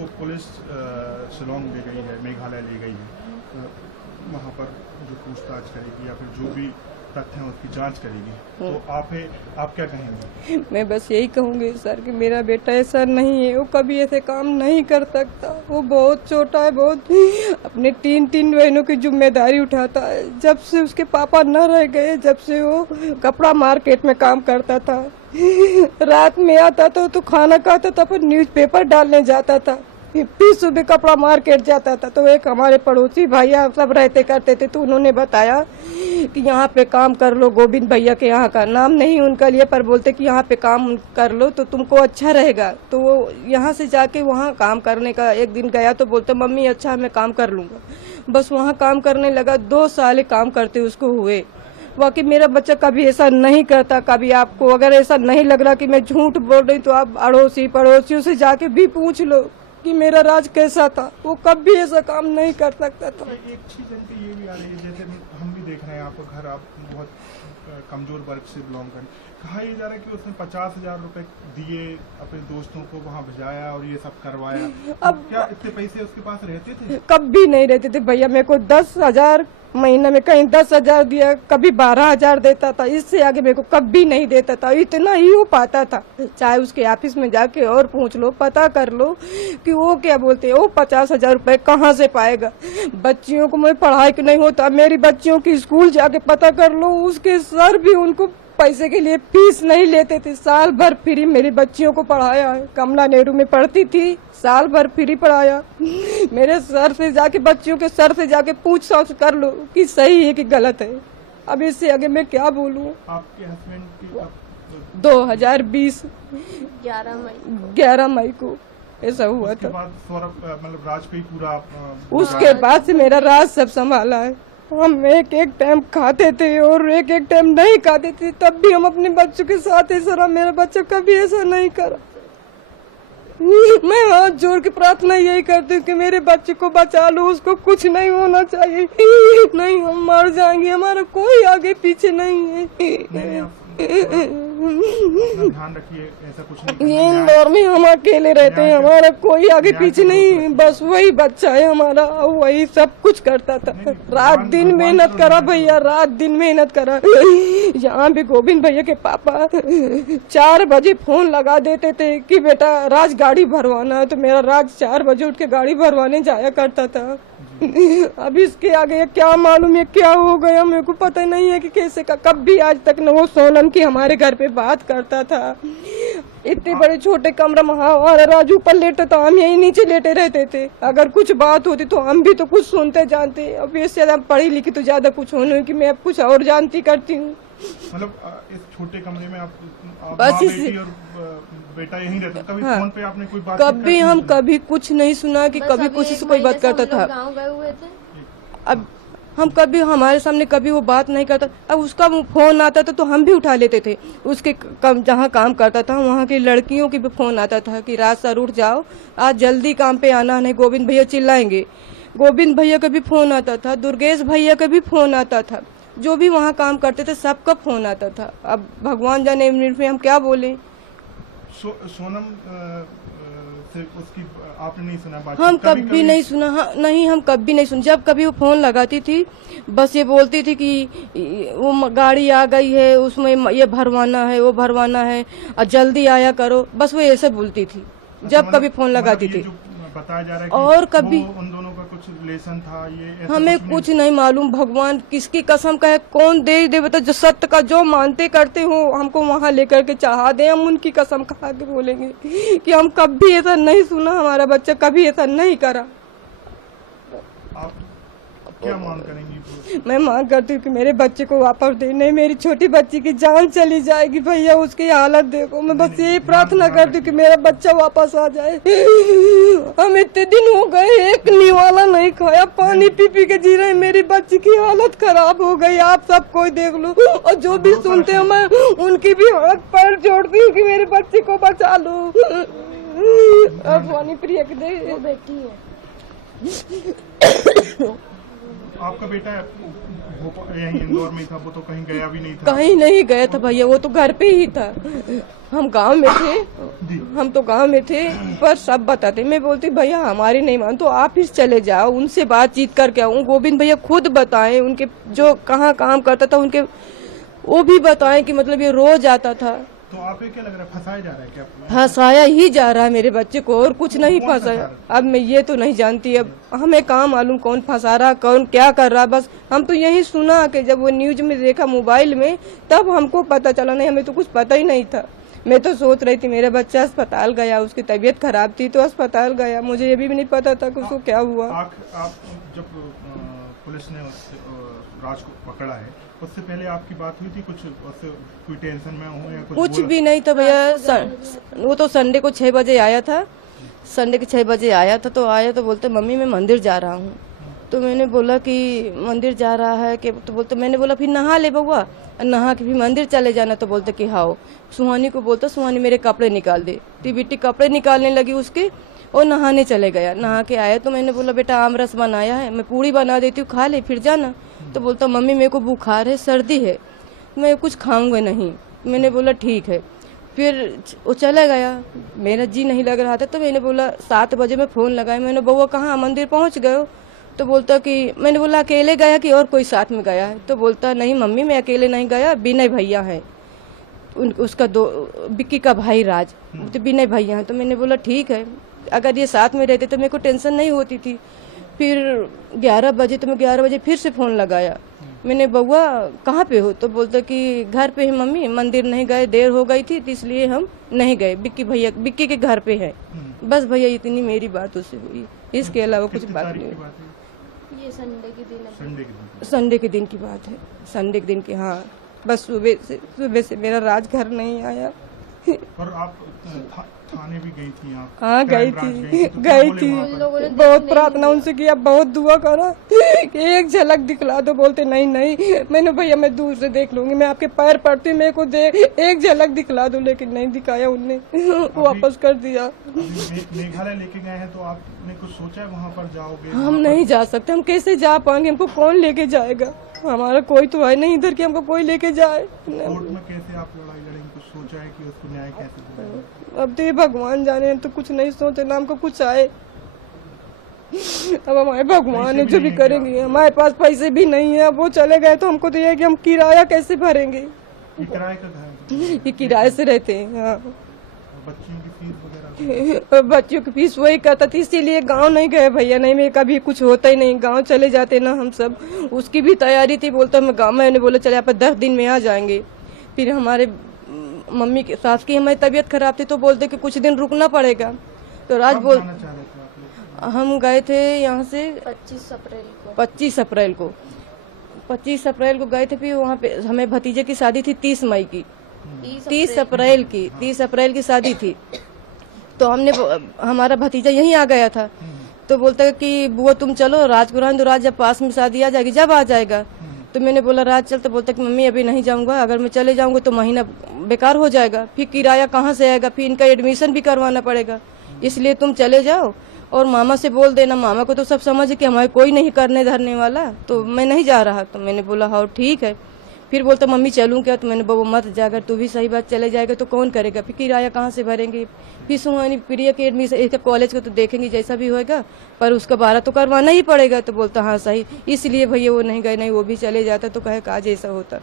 आपको पुलिस शिलोंग ले गई है, मेघालय ले गई है, वहाँ पर जो पूछताछ करेगी या फिर जो भी तथ्य हैं उसकी जांच करेगी, तो आप क्या कहेंगे? मैं बस यही कहूँगी सर कि मेरा बेटा ऐसा नहीं है, वो कभी ऐसे काम नहीं कर सकता। वो बहुत छोटा है, बहुत अपने तीन बहनों की जिम्मेदारी उठाता है। जब से उसके पापा न रह गए, जब से वो कपड़ा मार्केट में काम करता था, रात में आता था तो खाना खाता था, फिर न्यूज़पेपर डालने जाता था, फिर सुबह कपड़ा मार्केट जाता था। तो एक हमारे पड़ोसी भैया सब रहते करते थे, तो उन्होंने बताया कि यहाँ पे काम कर लो, गोविंद भैया के यहाँ का नाम नहीं उनका लिए, पर बोलते कि यहाँ पे काम कर लो तो तुमको अच्छा रहेगा। तो वो यहाँ से जाके वहाँ काम करने का एक दिन गया तो बोलते मम्मी अच्छा मैं काम कर लूँगा। बस वहाँ काम करने लगा, 2 साल काम करते उसको हुए। बाकी मेरा बच्चा कभी ऐसा नहीं करता। कभी आपको अगर ऐसा नहीं लग रहा कि मैं झूठ बोल रही तो आप अड़ोसी पड़ोसियों से जाके भी पूछ लो कि मेरा राज कैसा था। वो कभी ऐसा काम नहीं कर सकता था। एक चीज ये भी आ रही है, जैसे हम भी देख रहे हैं आपका घर, आप बहुत कमजोर वर्ग से बिलोंग करें, कहा यह जा रहा है कि उसने 50,000 रुपए दिए अपने दोस्तों को, वहाँ भिजाया और ये सब करवाया। अब क्या इतने पैसे उसके पास रहते थे? कभी नहीं रहते थे भैया। मेरे को 10,000 महीना में, कहीं 10,000 दिया, कभी 12,000 देता था। इससे आगे मेरे को कभी नहीं देता था। इतना ही वो पाता था। चाहे उसके ऑफिस में जाके और पूछ लो, पता कर लो कि वो क्या बोलते हैं, वो 50,000 रुपए कहाँ से पाएगा। बच्चियों को मैं पढ़ाई नहीं होता, मेरी बच्चियों की स्कूल जाके पता कर लो, उसके सर भी उनको पैसे के लिए फीस नहीं लेते थे। साल भर फ्री मेरी बच्चियों को पढ़ाया है। कमला नेहरू में पढ़ती थी, साल भर फ्री पढ़ाया। मेरे सर से जाके, बच्चियों के सर से जाके पूछ-ताछ कर लो कि सही है कि गलत है। अब इससे आगे मैं क्या बोलूं। आपके हस्बैंड की 2020 11 मई को ऐसा हुआ था। मतलब राज पे ही पूरा उसके बाद से मेरा राज सब संभाला है। हम एक टाइम खाते थे और एक टाइम नहीं खाते थे, तब भी हम अपने बच्चों के साथ ऐसा रहा। मेरा बच्चा कभी ऐसा नहीं करा। मैं हाथ जोड़ के प्रार्थना यही करती हूँ कि मेरे बच्चे को बचा लो, उसको कुछ नहीं होना चाहिए। नहीं हम मर जाएंगे, हमारा कोई आगे पीछे नहीं है। ध्यान रखिए, ऐसा कुछ नहीं। ये इंदौर में हम अकेले रहते हैं, हमारा कोई आगे पीछे नहीं, बस वही बच्चा है हमारा, वही सब कुछ करता था। रात दिन मेहनत करा भैया, रात दिन मेहनत करा। यहाँ भी गोविंद भैया के पापा 4 बजे फोन लगा देते थे कि बेटा राज गाड़ी भरवाना है, तो मेरा राज 4 बजे उठ के गाड़ी भरवाने जाया करता था। अब इसके आगे क्या मालूम है क्या हो गया, मेरे को पता नहीं है कि कैसे का। कभी आज तक न वो सोनम की हमारे घर पे बात करता था। इतने बड़े छोटे कमरा में हमारा राजू ऊपर लेटा था, हम यही नीचे लेटे रहते थे। अगर कुछ बात होती तो हम भी तो कुछ सुनते जानते। अब इससे ज्यादा पढ़ी लिखी तो ज्यादा कुछ होने की मैं अब कुछ और जानती करती हूँ। मतलब इस छोटे कमरे में आप बस बेटी और बेटा यहीं रहता। कभी हाँ, फोन पे आपने कोई बात कभी हम कभी कुछ नहीं सुना कि कभी कुछ से कोई बात करता था। गाँव गए हुए थे। अब हम कभी हमारे सामने कभी वो बात नहीं करता। अब उसका फोन आता था तो हम भी उठा लेते थे। उसके जहाँ काम करता था वहाँ की लड़कियों की भी फोन आता था कि राज सर उठ जाओ, आज जल्दी काम पे आना, नहीं गोविंद भैया चिल्लाएंगे। गोविंद भैया का भी फोन आता था, दुर्गेश भैया का भी फोन आता था। जो भी वहाँ काम करते थे सबका फोन आता था। अब भगवान जाने में हम क्या बोले। सोनम से उसकी आपने नहीं सुना बात? हम कभी नहीं सुना। हाँ, नहीं हम कभी नहीं सुना। जब कभी वो फोन लगाती थी बस ये बोलती थी कि वो गाड़ी आ गई है, उसमें ये भरवाना है, वो भरवाना है और जल्दी आया करो, बस वो ऐसे बोलती थी जब कभी फोन लगाती थी। बताया जा रहा है कि और कभी उन दोनों का कुछ रिलेशन था, ये हमें कुछ नहीं मालूम। भगवान किसकी कसम का है, कौन दे बता। जो सत्य का जो मानते करते हो हमको वहाँ लेकर के चढ़ा दे, हम उनकी कसम खा के बोलेंगे कि हम कभी ऐसा नहीं सुना, हमारा बच्चा कभी ऐसा नहीं करा। आप क्या मांग करेंगी? मैं मांग करती हूँ कि मेरे बच्चे को वापस दे। नहीं मेरी छोटी बच्ची की जान चली जाएगी भैया, उसकी हालत देखो। मैं बस यही प्रार्थना करती हूँ कि मेरा बच्चा वापस आ जाए। हम इतने दिन हो गए एक निवाला नहीं खाया, पानी पी पी के जी रहे। मेरी बच्ची की हालत खराब हो गई, आप सब कोई देख लो। और जो भी सुनते हैं मैं उनकी भी हाथ पैर जोड़ती हूँ कि मेरे बच्चे को बचा लो। पानी प्रिय दे बेटी है। आपका बेटा यहीं इंदौर में था, वो तो कहीं गया भी नहीं था? कहीं नहीं गया था भैया, वो तो घर पे ही था। हम गांव में थे। जी। हम तो गांव में थे पर सब बताते। मैं बोलती भैया हमारी नहीं मान तो आप ही चले जाओ, उनसे बातचीत करके आऊँ। गोविंद भैया खुद बताएं, उनके जो कहाँ काम करता था उनके वो भी बताएं कि मतलब ये रोज आता था। तो आप क्या लग रहा है, फंसाया जा रहा है क्या? फंसाया ही जा रहा है मेरे बच्चे को, और कुछ नहीं कौन फंसाया। फंसा अब मैं ये तो नहीं जानती, अब हमें कहाँ मालूम कौन फंसा रहा कौन क्या कर रहा। बस हम तो यही सुना कि जब वो न्यूज में देखा मोबाइल में तब हमको पता चला, नहीं हमें तो कुछ पता ही नहीं था। मैं तो सोच रही थी मेरा बच्चा अस्पताल गया, उसकी तबीयत खराब थी तो अस्पताल गया, मुझे ये भी नहीं पता था कि उसको क्या हुआ। आप जब पुलिस ने राज को पकड़ा है उससे पहले आपकी बात हुई थी कुछ, उससे कोई टेंशन में हो या कुछ भी नहीं था भैया। वो तो संडे को 6 बजे आया था, संडे के 6 बजे आया था। तो आया तो बोलते मम्मी मैं मंदिर जा रहा हूँ। तो मैंने बोला कि मंदिर जा रहा है कि, तो बोलते मैंने बोला फिर नहा ले बउआ, नहा के फिर मंदिर चले जाना। तो बोलते कि हाँ। सुहानी को बोलता सुहानी मेरे कपड़े निकाल दे। तो बेटी कपड़े निकालने लगी उसके और नहाने चले गया। नहा के आया तो मैंने बोला बेटा आम रस बनाया है, मैं पूड़ी बना देती हूँ खा ले फिर जाना। तो बोलता मम्मी मेरे को बुखार है, सर्दी है, मैं कुछ खाऊंगा नहीं। मैंने बोला ठीक है। फिर वो चला गया, मेरा जी नहीं लग रहा था। तो मैंने बोला 7 बजे मैं फोन लगाया, मैंने बउआ कहाँ मंदिर पहुँच गए हो? तो बोलता कि मैंने बोला अकेले गया कि और कोई साथ में गया है? तो बोलता नहीं मम्मी मैं अकेले नहीं गया, विनय भैया है, उसका बिक्की का भाई राज, तो विनय भैया है। तो मैंने बोला ठीक है, अगर ये साथ में रहते तो मेरे को टेंशन नहीं होती थी। फिर 11 बजे तो मैं 11 बजे फिर से फोन लगाया, मैंने बउआ कहाँ पे हो? तो बोलता कि घर पे है मम्मी, मंदिर नहीं गए, देर हो गई थी तो इसलिए हम नहीं गए, बिक्की के घर पे है। बस भैया इतनी मेरी बात उससे हुई, इसके अलावा कुछ बात नहीं। ये संडे के दिन है। संडे के दिन की बात है, संडे के दिन की। हाँ बस सुबह से मेरा राज घर नहीं आया। और आप थाने भी गई थी आप? हाँ गई थी, लोगों ने बहुत प्रार्थना उनसे किया, बहुत दुआ करा कि एक झलक दिखला दो। बोलते नहीं मैंने भैया मैं दूर से देख लूंगी, मैं आपके पैर पड़ती हूँ, मेरे को एक झलक दिखला दो। लेकिन नहीं दिखाया उनने, वापस कर दिया। मेघालय लेके गए हैं तो आपने कुछ सोचा है वहाँ पर जाओगे? हम नहीं जा सकते, हम कैसे जा पाएंगे? हमको कौन लेके जाएगा? हमारा कोई तो है नहीं इधर कि हमको कोई लेके जाए। कोर्ट में कैसे आप लड़ाई लड़ेंगे? कुछ सोचा है कि उसको न्याय कैसे दिलाएंगे? अब तो ये भगवान जाने, तो कुछ नहीं सोचे ना हमको कुछ आए। अब हमारे भगवान है जो भी करेंगे। हमारे पास पैसे भी नहीं है, अब वो चले गए तो हमको तो ये है कि हम किराया कैसे भरेंगे? ये किराए का घर है? ये किराए से रहते हैं। हाँ बच्चियों की फीस वगैरह? बच्चों की फीस वही करता था, इसीलिए गांव नहीं गए भैया, नहीं मैं कभी कुछ होता ही नहीं, गांव चले जाते ना हम सब। उसकी भी तैयारी थी, बोलता मैं गाँव, मैंने बोला चले आप 10 दिन में आ जाएंगे। फिर हमारे मम्मी की सास की हमारी तबीयत खराब थी तो बोलते कि कुछ दिन रुकना पड़ेगा। तो राज बोल हम गए थे यहाँ से 25 अप्रैल को। 25 अप्रैल को गए थे। फिर वहाँ पे हमें भतीजे की शादी थी 30 मई की, 30 अप्रैल की शादी थी। तो हमने हमारा भतीजा यहीं आ गया था। तो बोलता कि बुआ तुम चलो राज को, तो राज जब पास में शादी आ जाएगी जब आ जाएगा। तो मैंने बोला राज चल, तो बोलता कि मम्मी अभी नहीं जाऊंगा, अगर मैं चले जाऊंगा तो महीना बेकार हो जाएगा, फिर किराया कहाँ से आएगा, फिर इनका एडमिशन भी करवाना पड़ेगा, इसलिए तुम चले जाओ और मामा से बोल देना। मामा को तो सब समझ कि हमारे कोई नहीं करने धरने वाला, तो मैं नहीं जा रहा। तो मैंने बोला हाँ ठीक है। फिर बोलता मम्मी चलूं क्या? तो मैंने बोला मत जा, अगर तू भी सही बात चले जाएगा तो कौन करेगा, फिर किराया कहाँ से भरेंगे। फिर सुहानी प्रिया के एडमिशन इसका कॉलेज का तो देखेंगे जैसा भी होगा, पर उसका 12 तो करवाना ही पड़ेगा। तो बोलता हाँ सही, इसलिए भैया वो नहीं गए, नहीं वो भी चले जाता तो कहे काज ऐसा होता।